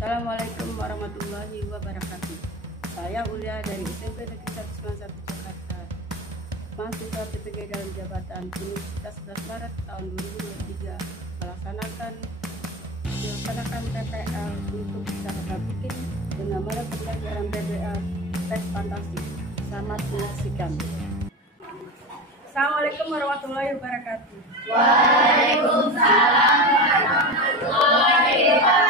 Assalamualaikum warahmatullahi wabarakatuh. Saya Ulia dari SMP Negeri 191 Jakarta. Mahasiswa PPG dalam jabatan Universitas 11 Maret tahun 2023 melaksanakan PPL untuk usaha bikin dengan mata pelajaran PPL teks fantasi. Selamat menyaksikan. Assalamualaikum warahmatullahi wabarakatuh. Waalaikumsalam warahmatullahi wabarakatuh.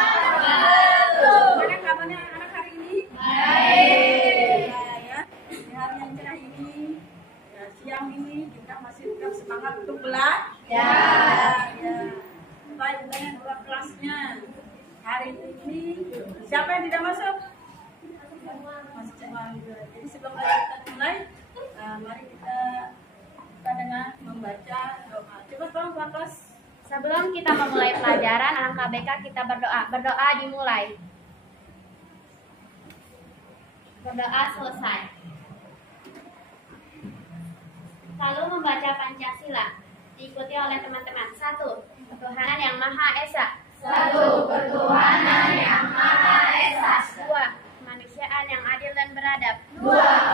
Bagaimana kabarnya anak hari ini? Baik. Ya, di hari yang cerah ini, ya, siang ini kita masih tetap semangat untuk belajar. Ya. Baik, dengan dua kelasnya. Hari ini siapa yang tidak masuk? Masuk semua. Jadi sebelum kita mulai, mari kita dengan membaca doa. Coba tolong Pak kelas. Sebelum kita memulai pelajaran, anak KBK kita berdoa. Berdoa dimulai. Berdoa selesai. Lalu membaca Pancasila. Diikuti oleh teman-teman. 1. Ketuhanan yang Maha Esa. 1. Ketuhanan yang Maha Esa. 2. Kemanusiaan yang adil dan beradab. 2.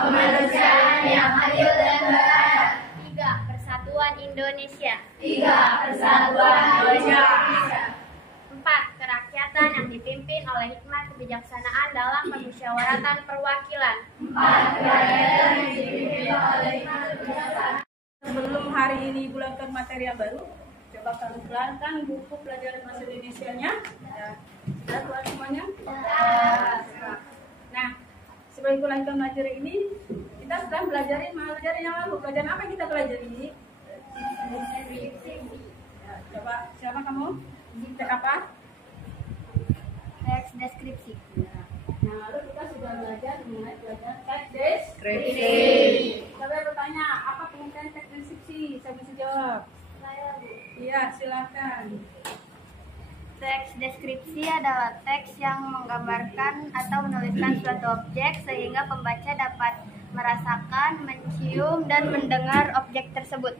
Kemanusiaan yang adil dan beradab. 3. Persatuan Indonesia. 3. Persatuan Indonesia. 4. Kerakyatan yang dipimpin oleh hikmat kebijaksanaan dalam permusyawaratan perwakilan. 4. Kerakyatan yang dipimpin oleh hikmat kebijaksanaan. Sebelum hari ini bulankan materi yang baru, coba kalian keluarkan buku pelajaran bahasa Indonesianya. Ya. Sudah keluar semuanya? Nah, sebelum bulankan materi ini, kita sudah belajarin yang lalu. Pelajaran apa yang kita pelajari? Ya, coba siapa kamu? Teks apa? Teks deskripsi. Ya. Nah, lalu kita sudah belajar mengenai pelajaran teks deskripsi. Saya bertanya, apa pengertian teks deskripsi? Saya bisa jawab. Iya, silakan. Teks deskripsi adalah teks yang menggambarkan atau menuliskan suatu objek sehingga pembaca dapat merasakan, mencium, dan mendengar objek tersebut.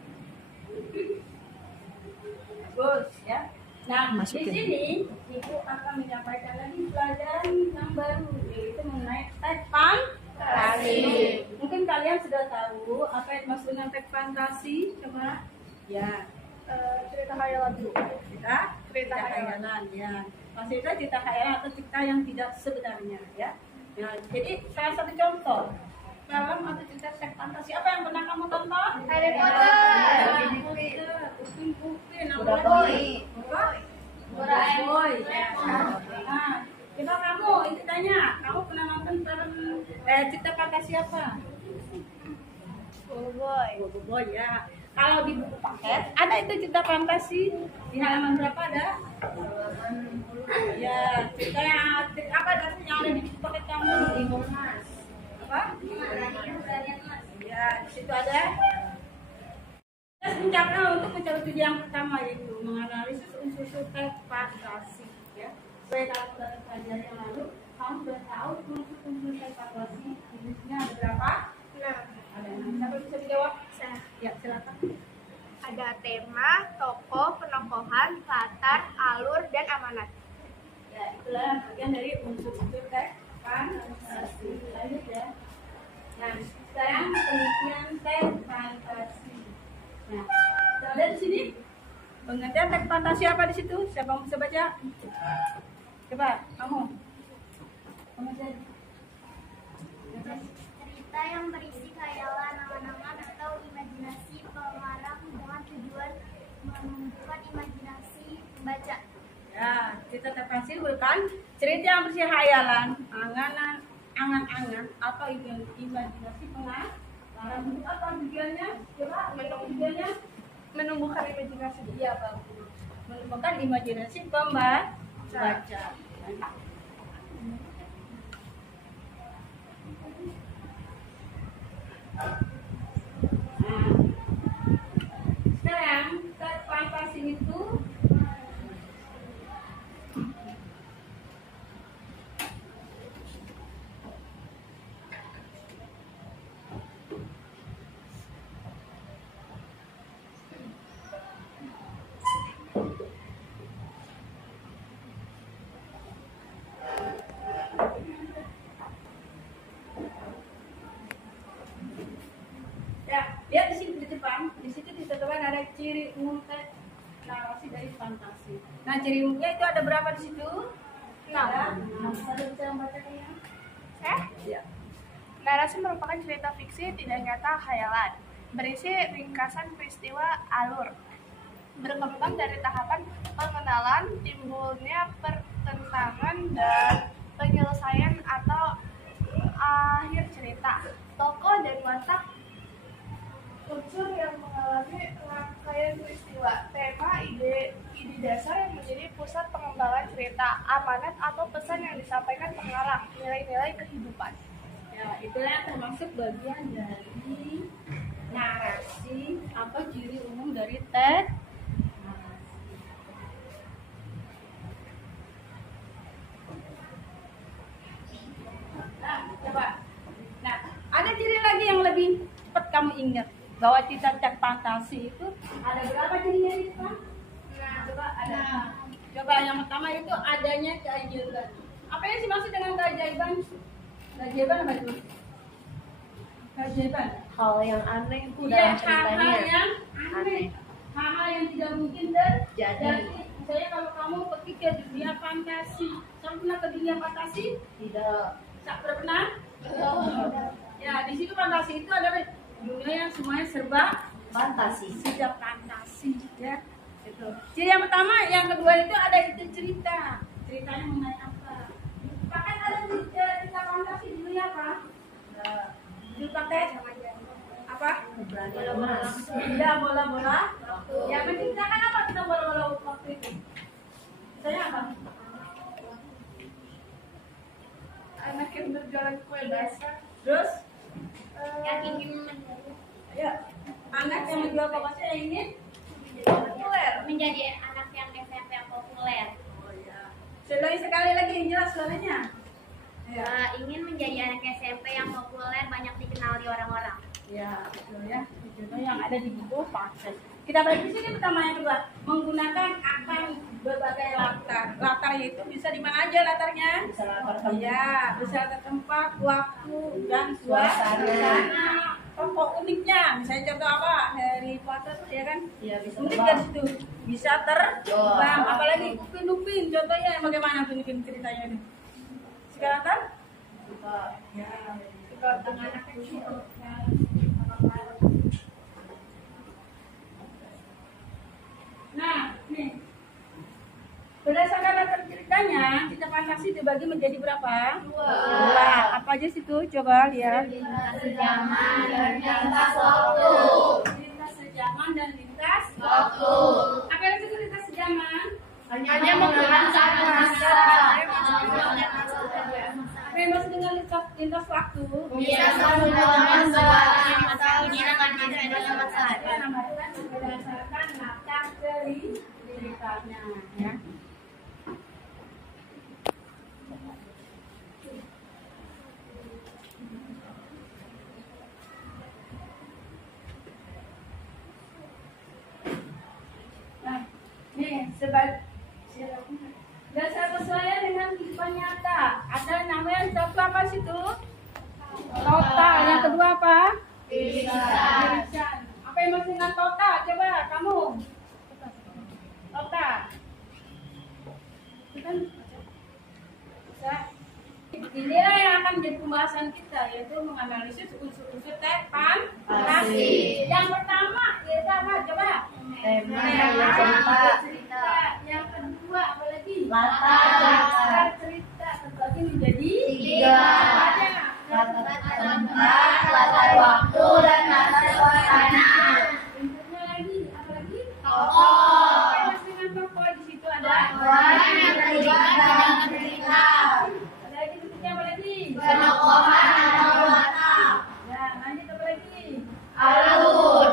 Bagus ya. Nah, di sini Ibu akan menyampaikan lagi pelajaran yang baru, yaitu mengenai teks fantasi. Mungkin kalian sudah tahu apa yang dimaksud dengan teks fantasi? Coba. Ya. Cerita khayalan dulu. Cerita khayalan ya. Maksudnya cerita khayalan atau cerita yang tidak sebenarnya ya. Nah, jadi salah satu contoh film atau cerita teks fantasi apa yang pernah kamu tonton? Harry Potter. Upin. Doraemon. Ya. Nah, coba kamu itu tanya, kamu pernah nonton film cerita fantasi apa? Boboiboy ya. Kalau di buku paket ada itu cerita fantasi di halaman berapa ada? Ya, cerita yang apa yang ada di buku paket kamu? Apa? Ya, di situ ada. Untuk mencapai tujuan yang pertama yaitu menganalisis unsur-unsur teks fantasi. Ya, supaya kalau dalam pelajaran yang lalu kamu sudah tahu unsur-unsur teks fantasi jenisnya ada berapa? Ada 6. Siapa bisa dijawab? Ya, silakan. Ada tema, tokoh, penokohan, latar, alur, dan amanat. Ya, itulah bagian dari unsur-unsur teks fantasi. Lanjut ya. Nah, sekarang pengertian teks fantasi. Nah, kita lihat di sini. Pengertian teks fantasi apa di situ? Siapa yang bisa baca? Coba, kamu. Cerita yang berisi khayalan, angan-angan, atau imajinasi pengarang dengan tujuan menumbuhkan imajinasi pembaca. Ya, cerita teks fantasi bukan cerita yang berisi khayalan, angan-angan atau imajinasi pengarang. Apa tujuannya? Coba, tujuannya Menumbuhkan imajinasi. iya, bagus. Menumbuhkan imajinasi pembaca. Nah, sekarang teks fantasi itu fantasi. Nah, ciri umumnya itu ada berapa di situ? 6. Ya. Ada bisa membacakannya? Ya. Narasi merupakan cerita fiksi tidak nyata khayalan, berisi ringkasan peristiwa alur, berkembang dari tahapan pengenalan, timbulnya pertentangan, dan penyelesaian atau akhir cerita. Tokoh dan watak unsur yang mengalami rangkaian peristiwa, tema, ide dasar yang menjadi pusat pengembangan cerita, amanat atau pesan yang disampaikan pengarang, nilai-nilai kehidupan. Ya, itulah termasuk bagian dari narasi atau ciri umum dari teks. Nah, coba. Nah, ada ciri lagi yang lebih cepat kamu ingat bahwa cerita teks fantasi itu ada berapa cirinya itu, Pak? Nah, coba ada. Coba yang pertama itu adanya keajaiban. Apa yang dimaksud dengan keajaiban? Keajaiban apa itu? Keajaiban. Hal yang aneh itu Iya, dalam ceritanya. hal-hal yang aneh. Hal-hal yang tidak mungkin terjadi. Misalnya kalau kamu pergi ke dunia fantasi, kamu pernah ke dunia fantasi? Tidak. Tak pernah? Ya, di situ fantasi itu adalah dunia yang semuanya serba Fantasi. sudah fantasi, ya. Itu. Ciri yang pertama, yang kedua itu ada itu cerita. Ceritanya mengenai apa? Bahkan ada cerita fantasi di dunia apa? Di pakai apa? Bola-bola. Iya, bola-bola. Ya, menceritakan apa tentang bola-bola waktu itu? Misalnya apa? Anak yang berjalan kue basah. Terus? Yang ingin menjadi Ya, anak yang menjual papasnya yang ingin Populer. menjadi anak yang SMP yang populer. Oh ya. Sekali lagi yang jelas suaranya. Ya. Ingin menjadi anak SMP yang populer, banyak dikenali orang-orang. Ya, betul ya. Itu yang ada di buku Pakses. Kita balik di sini pertama yang kedua, menggunakan akan berbagai latar. Latarnya itu bisa di mana aja latarnya? Bisa latar tempat. Iya, bisa latar tempat, waktu, dan Suasana. suasana. Tokoh uniknya, misalnya contoh apa? Harry Potter, ya kan? Iya, bisa Unik terbang. dari situ. Bisa terbang. Apalagi Upin-Upin, contohnya bagaimana Upin-Upin ceritanya ini? Sekarang kan? Ya, tentang anak kecil. Nah, nih. Berdasarkan latar ceritanya, cerita fantasi dibagi menjadi berapa? Dua. Apa aja situ? Coba lihat. Sejaman dan lintas waktu. Lintas sejaman dan lintas Waktu. Apa yang itu lintas sejaman? Hanya menggunakan masa. Apa yang maksud dengan lintas waktu? Bisa menggunakan suara masa. ini dengan masa. Kita namakan berdasarkan latar ceritanya, ya. Nah, nih dasar kesesuaian dengan kehidupan nyata. Ada namanya satu apa situ? Total. Yang kedua apa? Irisan. Apa yang maksud dengan total? Coba kamu. Total. Itu kan bisa. Inilah yang akan menjadi pembahasan kita, yaitu menganalisis unsur-unsur teks fantasi. Yang pertama, yaitu apa? Coba. Tema Tema yang keempat. cerita. Yang kedua, apa lagi? Latar. Cerita terbagi menjadi Tiga. Apa aja? Latar tempat, latar waktu, dan latar suasana. Unsurnya lagi, apa lagi? Tokoh. Apa yang maksud dengan tokoh? Di situ ada Orang yang terlibat dalam cerita. Ada lagi bentuknya apa lagi? Penokohan atau watak. Ya, lanjut apa lagi? Alur.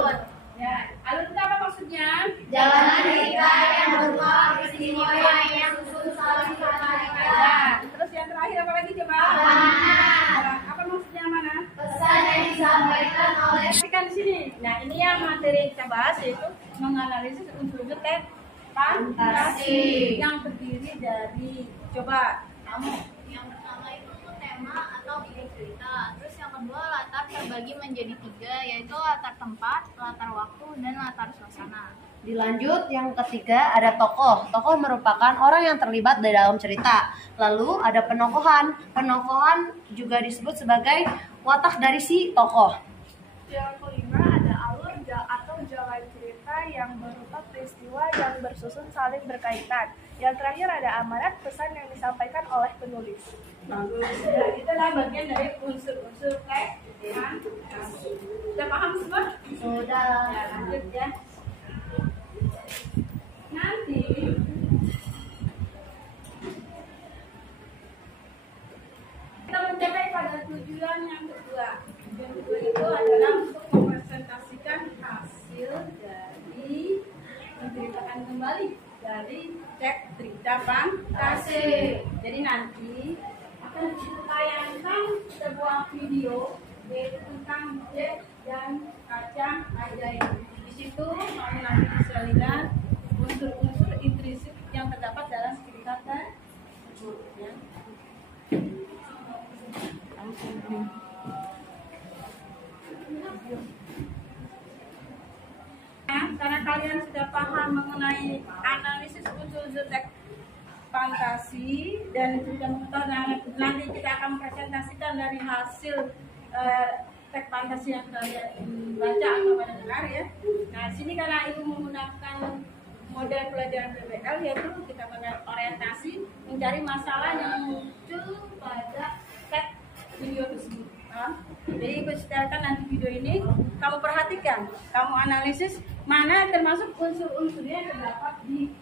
Ya, alur itu apa maksudnya? Jalanan cerita yang berupa peristiwa yang susun saling berkaitan. Ya, terus yang terakhir apa lagi coba? Amanah. Apa maksudnya amanah? Pesan yang disampaikan oleh Perhatikan di sini. Nah, ini yang materi kita bahas yaitu menganalisis unsur-unsur teks fantasi yang terdiri dari coba kamu. Yang pertama itu tema atau ide cerita. Terus yang kedua latar terbagi menjadi 3, yaitu latar tempat, latar waktu, dan latar suasana. Dilanjut yang ketiga ada tokoh. Tokoh merupakan orang yang terlibat di dalam cerita. Lalu ada penokohan. Penokohan juga disebut sebagai watak dari si tokoh. Yang kelima ada alur atau jalan cerita yang berupa peristiwa yang bersusun saling berkaitan. Yang terakhir ada amanat pesan yang disampaikan oleh penulis. Bagus. Ya, itu adalah bagian dari unsur-unsur teks. Sudah paham semua? Sudah. Ya, lanjut ya. Nanti kita mencapai pada tujuan yang kedua. Yang kedua itu adalah untuk mempresentasikan hasil dari menceritakan kembali dari cek cerita fantasi. Jadi nanti akan ditayangkan sebuah video yaitu tentang Jack dan kacang ajaib. Di situ kami nanti bisa lihat unsur-unsur intrinsik yang terdapat dalam cerita tersebut. Ya. Karena kalian sudah paham mengenai analisis unsur-unsur teks fantasi dan juga mengetahui nanti kita akan presentasikan dari hasil teks fantasi yang kalian baca atau pada dengar ya. Nah, sini karena ibu menggunakan model pelajaran PBL yaitu kita pakai orientasi mencari masalah yang muncul pada teks video tersebut. Jadi ibu setelkan nanti video ini, kamu perhatikan, kamu analisis mana termasuk unsur-unsurnya yang terdapat di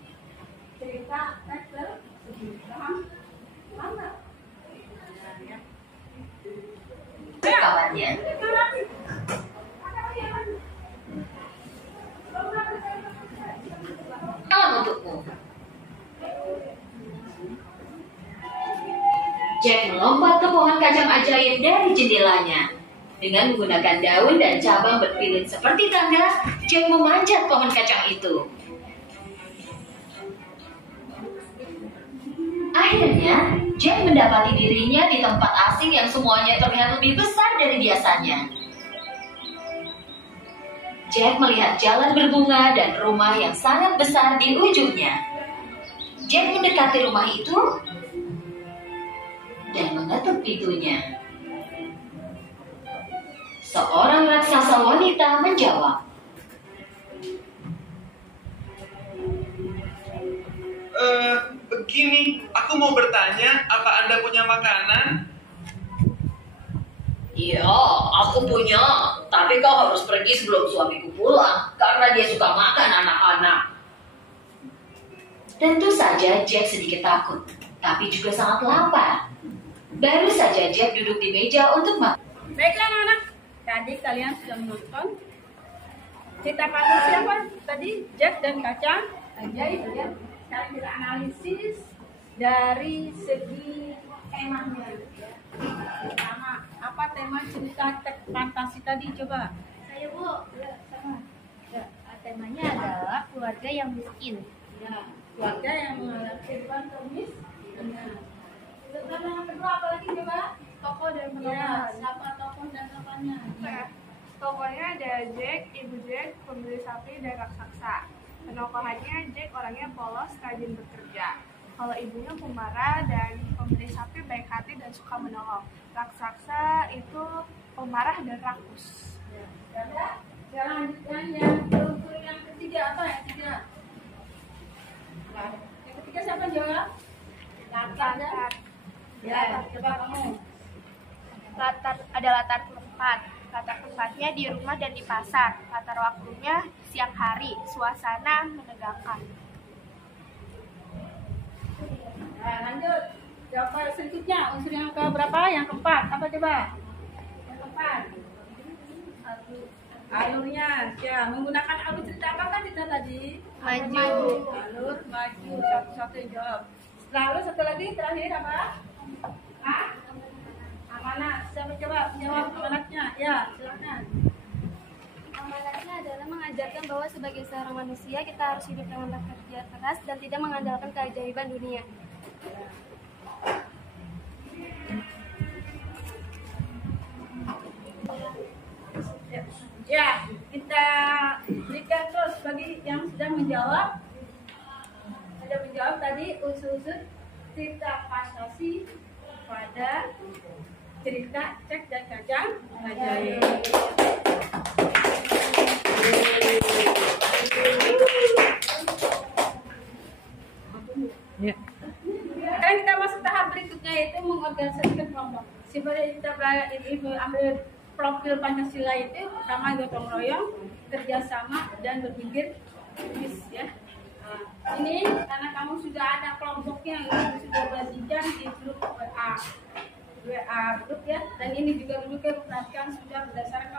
cerita teks tersebut. Paham? Paham nggak? Kawannya. Salam untukmu. Jack melompat ke pohon kacang ajaib dari jendelanya. Dengan menggunakan daun dan cabang berpilin seperti tangga, Jack memanjat pohon kacang itu. Akhirnya, Jack mendapati dirinya di tempat asing yang semuanya terlihat lebih besar dari biasanya. Jack melihat jalan berbunga dan rumah yang sangat besar di ujungnya. Jack mendekati rumah itu dan mengetuk pintunya. Seorang raksasa wanita menjawab. Begini, aku mau bertanya, apa Anda punya makanan? Iya, aku punya. Tapi kau harus pergi sebelum suamiku pulang, karena dia suka makan anak-anak. Tentu saja Jack sedikit takut, tapi juga sangat lapar. Baru saja Jack duduk di meja untuk makan. Baiklah anak-anak, tadi kalian sudah menonton cerita fantasi apa? Tadi Jack dan kacang ajaib ya. Sekarang kita analisis dari segi temanya. Ya. Pertama, apa tema cerita teks fantasi tadi? Coba. Saya Bu, Ya, sama. Ya. temanya adalah keluarga yang miskin. Ya, keluarga yang mengalami kehidupan kemiskinan. Terus yang kedua apa lagi coba? Tokoh dan Ya, penokohan. siapa tokoh dan tokohnya? Nah, tokohnya ada Jack, Ibu Jack, pembeli sapi, dan raksasa. Penokohannya Jack orangnya polos, rajin bekerja. Kalau ibunya pemarah dan pembeli sapi baik hati dan suka menolong. Raksasa itu pemarah dan rakus. Ya, sekarang lanjutkan yang unsur yang ketiga apa yang ketiga? Nah, yang ketiga siapa jawab? Latar. Ya, coba kamu. Ada latar tempat. Latar tempatnya di rumah dan di pasar. Latar waktunya siang hari. Suasana menegangkan. Nah, lanjut. Jawab selanjutnya. Unsur yang ke berapa? Yang keempat. Apa coba? Yang keempat. Alurnya. Ya, menggunakan alur cerita apa kan kita tadi? Maju. Alur maju. Satu-satu yang jawab. Lalu satu lagi terakhir apa? Hah? Amanat. Siapa coba jawab amanatnya? Ya, silakan. Amanatnya adalah mengajarkan bahwa sebagai seorang manusia kita harus hidup dengan bekerja keras dan tidak mengandalkan keajaiban dunia. Ya, kita berikan terus bagi yang sudah menjawab tadi unsur-unsur cerita prestasi pada cerita Cek dan Kacang Ajaib. Sekarang kita masuk tahap berikutnya, yaitu mengorganisasikan kelompok. Seperti kita ambil profil Pancasila itu pertama gotong royong, kerjasama, dan berpikir kritis ya. Nah, ini karena kamu sudah ada kelompoknya, sudah bagikan di grup WA grup ya, dan ini juga perhatikan sudah berdasarkan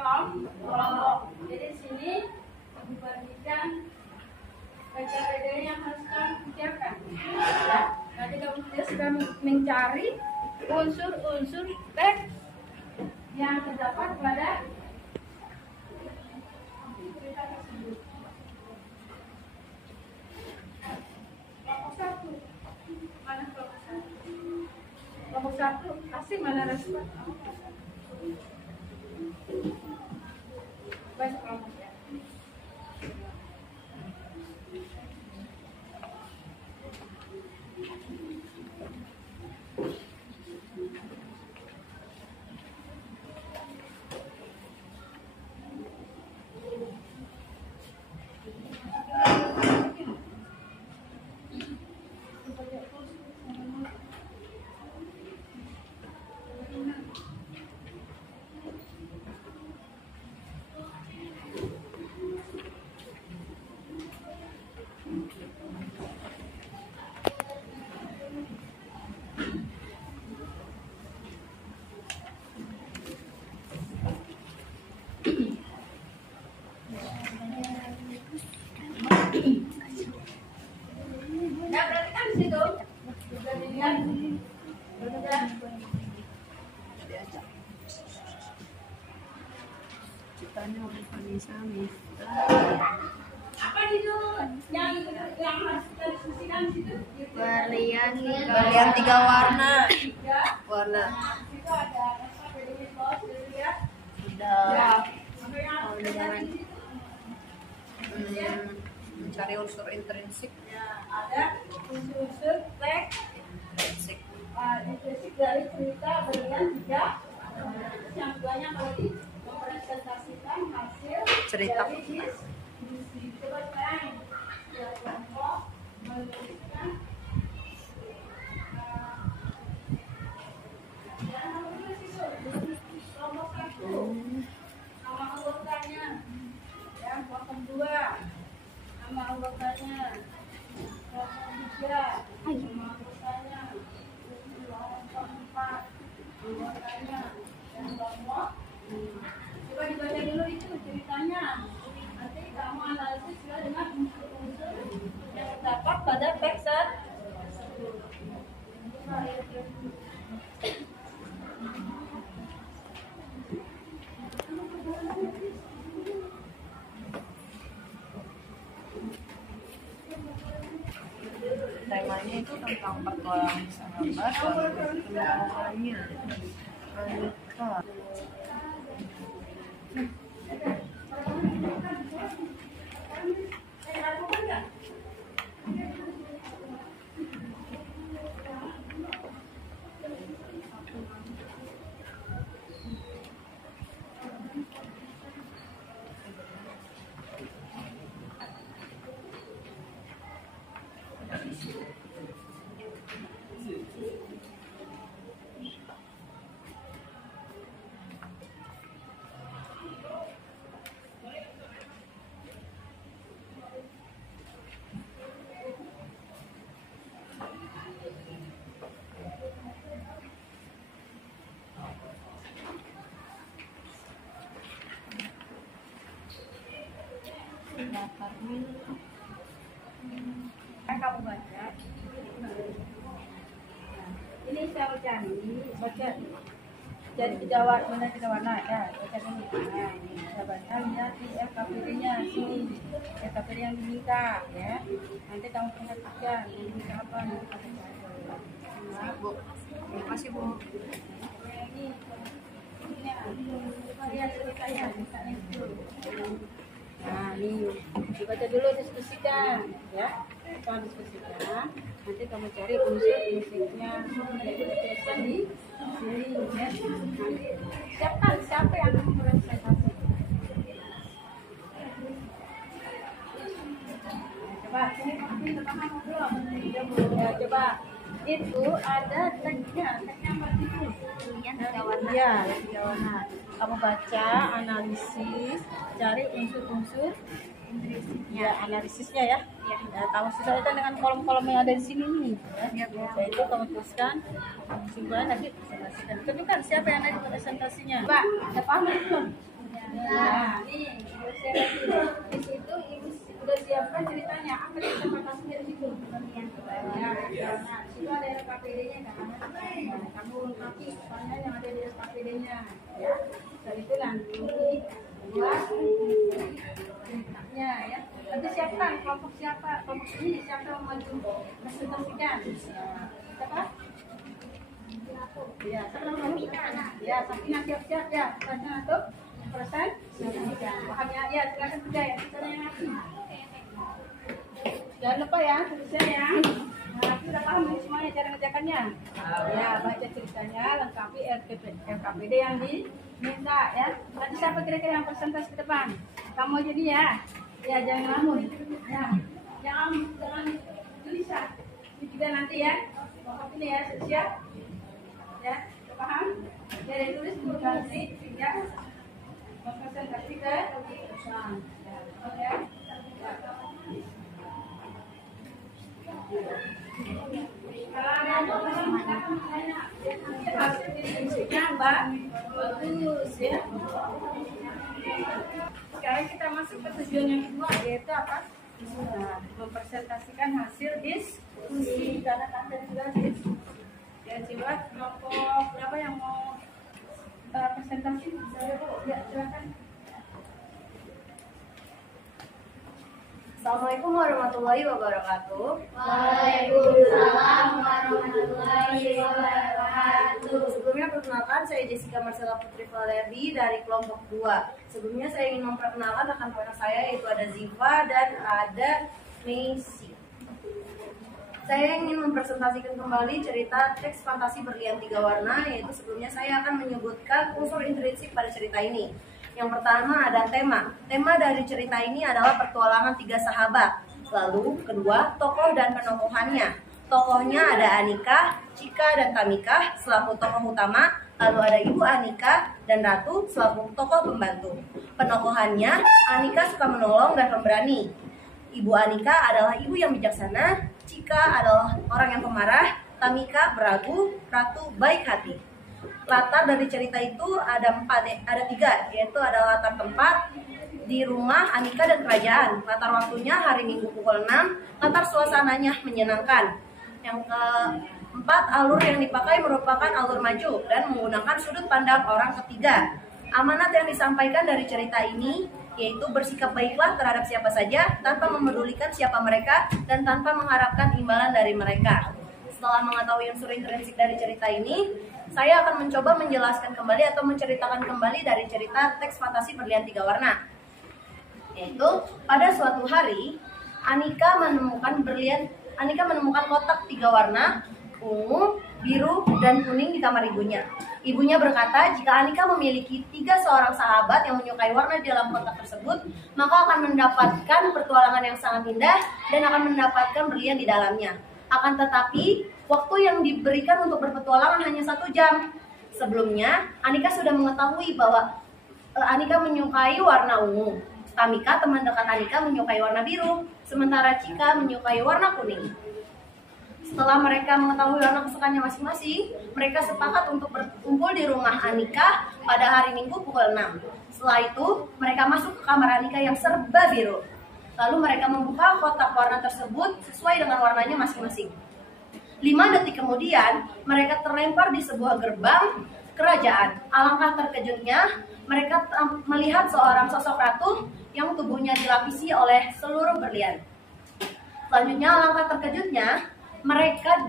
kelompok. Jadi di sini dibagikan pelajaran yang harus kamu kerjakan. Ya, nanti kamu sudah mencari unsur-unsur teks yang terdapat pada cerita tersebut. Kelompok 1, mana kelompok 1? Kelompok 1, kasih mana respon? Baca kelompoknya. Apa itu yang harus kita diskusikan di situ? Berlian Berlian 3 warna. Warna. Itu ada ya. Udah. Oh, Mencari unsur intrinsik. Ya, ada unsur-unsur teks Intrinsik. intrinsik dari cerita berlian 3. Yang duanya lagi mempresentasikan hasil Cerita. dari diskusi. Coba sekarang ya, kelompok menuliskan kelompok 1 nama anggotanya, ya, kelompok 2 nama anggotanya, kelompok 3 nama anggotanya, kelompok 4 anggotanya, dan kelompok coba dibaca dulu itu ceritanya. Nanti kamu analisis juga dengan unsur-unsur yang terdapat pada teks tersebut. Temanya itu tentang pertualangan sahabat dan ketemuannya. Anita. Kamu baca. Ini saya baca. Jadi kejawat mana warna ya, baca ini. Nah, ini saya baca lihat di FKPD-nya sini. FKPD yang diminta ya. Nanti kamu perhatikan yang diminta apa nanti kamu baca. Nah, Bu. Terima kasih, Bu. Ini ya, lihat ceritanya, misalnya itu. Nah, nih dibaca dulu, diskusikan ya. Kita diskusikan. Nanti kamu cari unsur-unsurnya. Itu dituliskan di sini ya. Nanti siapkan siapa yang akan presentasi. Coba sini kita paham belum? Ya, coba. Itu ada teksnya apa itu? Yang tiga warna. Iya, tiga warna. Kamu baca, analisis, cari unsur-unsur ya, analisisnya ya. Ya. Ya, kamu sesuaikan dengan kolom-kolom yang ada di sini nih. Ya. Itu kamu tuliskan kesimpulan nanti presentasikan. Tunjukkan siapa yang ada di presentasinya. Pak, ada paham belum? Ya, nih, di situ ibu sudah siapkan ceritanya. Apa cerita fantasinya di situ? Ya, nah, di situ ada RKPD-nya kan. Nah, kamu lengkapi soalnya yang ada di RKPD-nya. Ya, dan itu nanti buat ceritanya ya. Nanti siapkan kelompok siapa, kelompok ini siapa yang maju presentasikan. Siapa? Ya, ya, Safina siap-siap ya. Tanya tuh persen. Paham ya? Ya, silakan kerja ya. Cara yang ngasih. Jangan lupa ya, tulisnya ya. Nah, sudah paham ini semuanya cara ngerjakannya. Ya, baca ceritanya, lengkapi RKPD yang diminta ya. Nanti siapa kira-kira yang presentasi ke depan? Kamu aja nih ya. Ya, jangan ngelamun. Ya, jangan gelisah. Ini juga nanti ya. Pokok ini ya, siap. Ya, sudah paham? Ya, ditulis nanti ya. Presentasi ke depan. Oke. Mbak, bagus ya. Sekarang kita masuk ke tujuan yang kedua, yaitu apa? Nah, mempresentasikan hasil diskusi. Karena tanda sudah ya, coba kelompok berapa yang mau presentasi? Saya Bu, ya silakan. Assalamualaikum warahmatullahi wabarakatuh. Waalaikumsalam warahmatullahi wabarakatuh. Sebelumnya perkenalkan, saya Jessica Marcella Putri Valerdi dari kelompok 2. Sebelumnya saya ingin memperkenalkan rekan-rekan saya, yaitu ada Ziva dan ada Messi. Saya ingin mempresentasikan kembali cerita teks fantasi berlian 3 warna, yaitu sebelumnya saya akan menyebutkan unsur intrinsik pada cerita ini. Yang pertama ada tema. Tema dari cerita ini adalah petualangan 3 sahabat. Lalu kedua, tokoh dan penokohannya. Tokohnya ada Anika, Cika, dan Tamika selaku tokoh utama. Lalu ada Ibu Anika dan Ratu selaku tokoh pembantu. Penokohannya, Anika suka menolong dan pemberani. Ibu Anika adalah ibu yang bijaksana, Cika adalah orang yang pemarah, Tamika beragu, Ratu baik hati. Latar dari cerita itu ada 3, yaitu ada latar tempat di rumah Anika dan kerajaan. Latar waktunya hari Minggu pukul 6. Latar suasananya menyenangkan. Yang keempat, alur yang dipakai merupakan alur maju dan menggunakan sudut pandang orang ketiga. Amanat yang disampaikan dari cerita ini yaitu bersikap baiklah terhadap siapa saja tanpa memedulikan siapa mereka dan tanpa mengharapkan imbalan dari mereka. Setelah mengetahui unsur intrinsik dari cerita ini, saya akan mencoba menjelaskan kembali atau menceritakan kembali dari cerita teks fantasi berlian 3 warna. Yaitu, pada suatu hari, Anika menemukan kotak 3 warna, ungu, biru, dan kuning di kamar ibunya. Ibunya berkata, jika Anika memiliki 3 seorang sahabat yang menyukai warna di dalam kotak tersebut, maka akan mendapatkan petualangan yang sangat indah dan akan mendapatkan berlian di dalamnya. Akan tetapi, waktu yang diberikan untuk berpetualangan hanya 1 jam. Sebelumnya, Anika sudah mengetahui bahwa Anika menyukai warna ungu. Tamika, teman dekat Anika, menyukai warna biru, sementara Cika menyukai warna kuning. Setelah mereka mengetahui warna kesukaannya masing-masing, mereka sepakat untuk berkumpul di rumah Anika pada hari Minggu pukul 6. Setelah itu, mereka masuk ke kamar Anika yang serba biru. Lalu mereka membuka kotak warna tersebut sesuai dengan warnanya masing-masing. 5 detik kemudian, mereka terlempar di sebuah gerbang kerajaan. Alangkah terkejutnya, mereka melihat seorang sosok ratu yang tubuhnya dilapisi oleh seluruh berlian. Selanjutnya, alangkah terkejutnya, mereka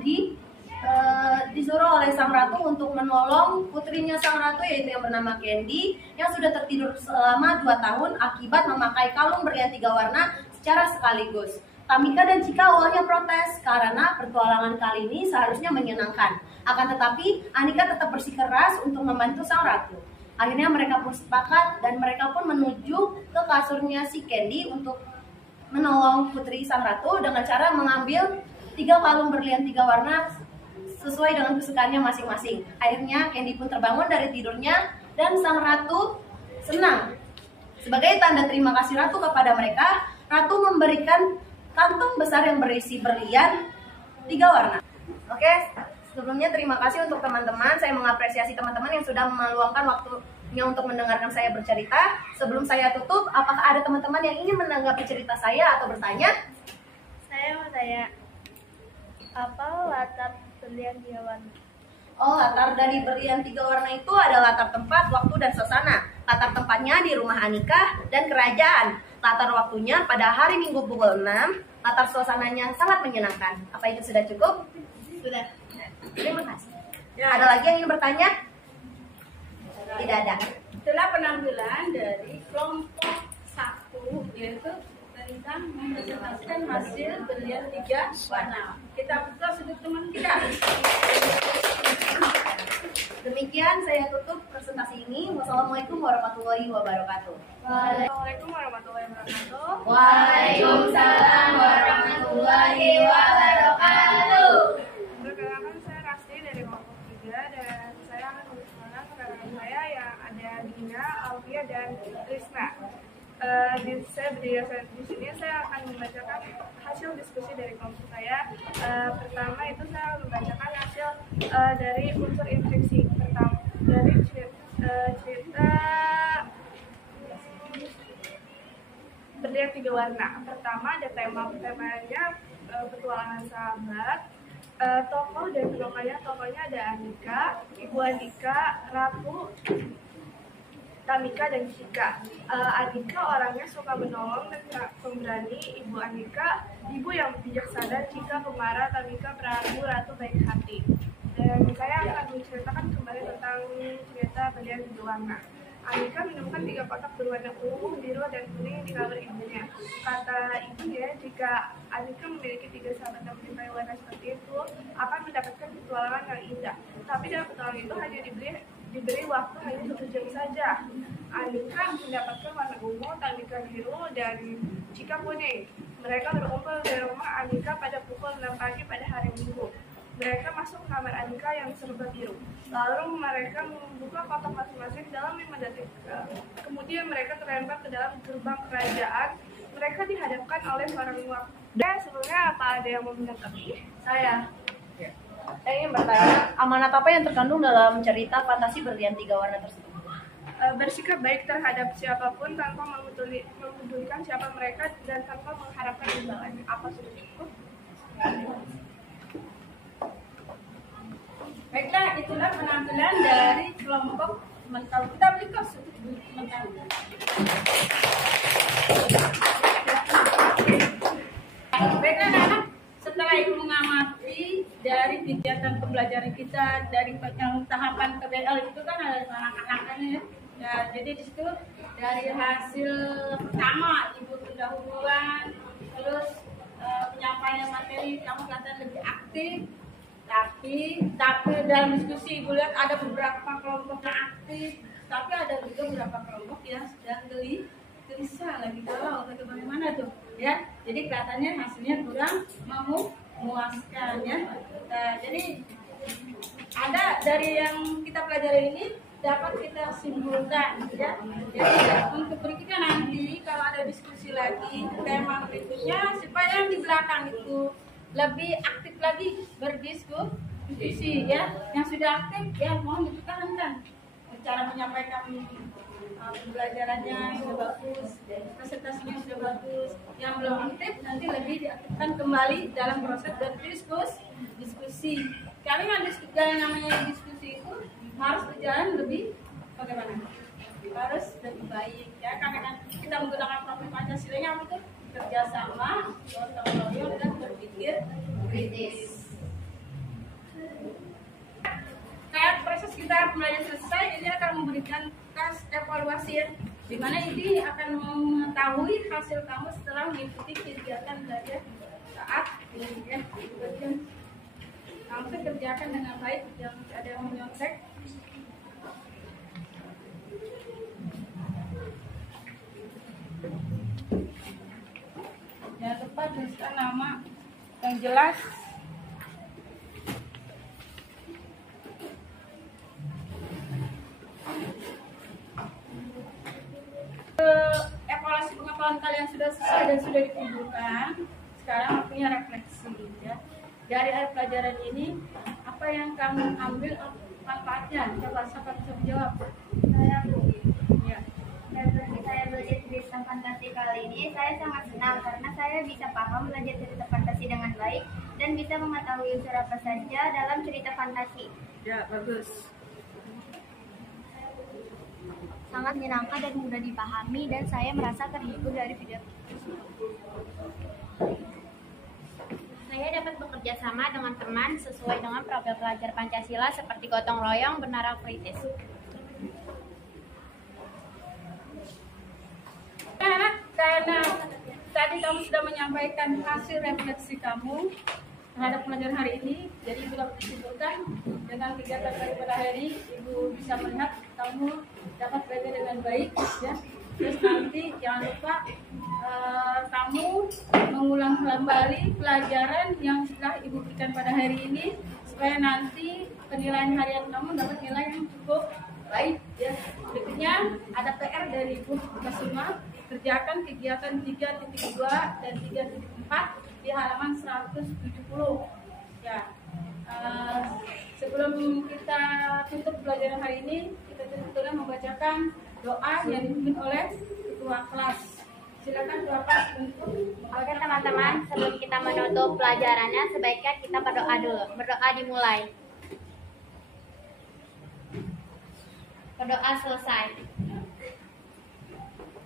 disuruh oleh sang ratu untuk menolong putrinya sang ratu, yaitu yang bernama Candy, yang sudah tertidur selama 2 tahun akibat memakai kalung berlian 3 warna secara sekaligus. Tamika dan Chika awalnya protes karena petualangan kali ini seharusnya menyenangkan. Akan tetapi Anika tetap bersikeras untuk membantu sang ratu. Akhirnya mereka pun sepakat dan mereka pun menuju ke kasurnya si Candy untuk menolong putri sang ratu dengan cara mengambil 3 kalung berlian 3 warna sesuai dengan kesukaannya masing-masing. Akhirnya Candy pun terbangun dari tidurnya dan sang ratu senang. Sebagai tanda terima kasih ratu kepada mereka, ratu memberikan kantong besar yang berisi berlian 3 warna. Oke, sebelumnya terima kasih untuk teman-teman. Saya mengapresiasi teman-teman yang sudah meluangkan waktunya untuk mendengarkan saya bercerita. Sebelum saya tutup, apakah ada teman-teman yang ingin menanggapi cerita saya atau bertanya? Saya mau tanya, apa latar berlian 3 warna? Oh, latar dari berlian 3 warna itu adalah latar tempat, waktu, dan suasana. Latar tempatnya di rumah Anika dan kerajaan. Latar waktunya pada hari Minggu pukul 6. Latar suasananya sangat menyenangkan. Apa itu sudah cukup? Sudah. Terima kasih. Ada lagi yang ingin bertanya? Tidak ada. Itulah penampilan dari kelompok 1, yaitu tentang mempresentasikan hasil berlian 3 warna. Kita buka sudut teman kita. Demikian saya tutup presentasi ini. Wassalamualaikum warahmatullahi wabarakatuh. Assalamualaikum warahmatullahi wabarakatuh. Waalaikumsalam warahmatullahi wabarakatuh. Perkenalkan, saya Rasti dari kelompok 3 dan saya akan memperkenalkan rekan saya yang ada Dina, Alvia, dan Risna. Saya berdiri di sini, saya akan membacakan hasil diskusi dari kelompok saya. Pertama itu saya akan membacakan hasil dari unsur infeksi. Pertama dari cerita berlian 3 warna. Pertama ada temanya petualangan sahabat. Tokoh dan tokohnya ada Anika, Ibu Anika, Ratu, Tamika, dan Chika. Anika orangnya suka menolong dan pemberani. Ibu Anika, ibu yang bijaksana. Chika pemarah. Tamika peragu. Ratu baik hati. Dan saya akan menceritakan kembali tentang cerita berlian 3 warna. Anika menemukan 3 kotak berwarna ungu, biru, dan kuning di kamar ibunya. Kata ibunya, jika Anika memiliki 3 sahabat yang menyukai warna seperti itu, akan mendapatkan petualangan yang indah. Tapi dalam petualangan itu hanya diberi waktu hanya 1 jam saja. Anika mendapatkan warna ungu, Tamika biru, dan Chika kuning. Mereka berkumpul di rumah Anika pada pukul 6 pagi pada hari Minggu. Mereka masuk ke kamar Anika yang serba biru. Lalu mereka membuka kotak masing-masing dalam 5 detik. Kemudian mereka terlempar ke dalam gerbang kerajaan. Mereka dihadapkan oleh seorang wakil. Sebelumnya apa ada yang mau menanggapi? Saya ingin bertanya, amanat apa yang terkandung dalam cerita fantasi berlian 3 warna tersebut? Bersikap baik terhadap siapapun tanpa memedulikan siapa mereka dan tanpa mengharapkan imbalan. Apa sudah cukup? Baiklah, itulah penampilan dari kelompok mentau. Kita beli kos mentau. Baiklah anak-anak, setelah ibu mengamati dari kegiatan pembelajaran kita dari yang tahapan PBL itu kan ada anak-anaknya ya. Jadi di situ dari hasil pertama ibu pendahuluan, terus penyampaian materi kamu kelihatan lebih aktif. Tapi dalam diskusi ibu lihat ada beberapa kelompok yang aktif, tapi ada juga beberapa kelompok yang sedang gelisah lagi galau atau bagaimana tuh ya. Jadi kelihatannya hasilnya kurang memuaskan ya. Jadi ada dari yang kita pelajari ini dapat kita simpulkan ya. Jadi untuk berikutnya nanti kalau ada diskusi lagi tema berikutnya supaya yang di belakang itu lebih aktif lagi berdiskusi ya. Yang sudah aktif ya mohon dipertahankan cara menyampaikan pembelajarannya sudah bagus, presentasinya sudah bagus. Yang belum aktif nanti lebih diaktifkan kembali dalam proses berdiskusi. Karena yang namanya diskusi itu harus berjalan lebih bagaimana? Harus lebih baik ya. Karena kita menggunakan profil Pancasila itu kerjasama, gotong royong, dan berpikir kritis. Saat proses kita belajar selesai, ini akan memberikan tes evaluasi ya, di mana ini akan mengetahui hasil kamu setelah mengikuti kegiatan belajar saat ini ya. Kamu kerjakan dengan baik, jangan ada yang menyontek. Jangan lupa tuliskan nama yang jelas. Evaluasi pengetahuan kalian sudah selesai dan sudah dikumpulkan. Sekarang waktunya refleksi ya. Dari pelajaran ini, apa yang kamu ambil manfaatnya? Coba siapa bisa menjawab? Saya Bu. Ya. Saya belajar cerita fantasi kali ini, saya sangat senang karena saya bisa paham belajar cerita fantasi dengan baik dan bisa mengetahui unsur apa saja dalam cerita fantasi. Ya, bagus. Sangat menyenangkan dan mudah dipahami dan saya merasa terhibur dari video. Saya dapat bekerja sama dengan teman sesuai dengan profil pelajar Pancasila seperti gotong royong, benar kritis. Karena tadi kamu sudah menyampaikan hasil refleksi kamu terhadap pelajaran hari ini, jadi Ibu dapat disimpulkan dengan kegiatan daripada hari Ibu bisa melihat kamu dapat belajar dengan baik ya. Terus nanti jangan lupa kamu mengulang kembali pelajaran yang sudah Ibu berikan pada hari ini supaya nanti penilaian harian kamu dapat nilai yang cukup baik ya. Berikutnya ada PR dari Ibu semua, kerjakan kegiatan 3.2 dan 3.4 di halaman 170 ya. Sebelum kita tutup pelajaran hari ini, kita tutup dengan membacakan doa yang dipimpin oleh ketua kelas. Silakan ketua kelas untuk. Oke teman-teman, sebelum kita menutup pelajarannya, sebaiknya kita berdoa dulu. Berdoa dimulai. Berdoa selesai.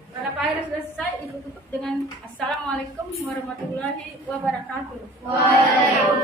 Karena Pak Akhir sudah selesai, Ibu tutup dengan Assalamualaikum warahmatullahi wabarakatuh. Waalaikumsalam.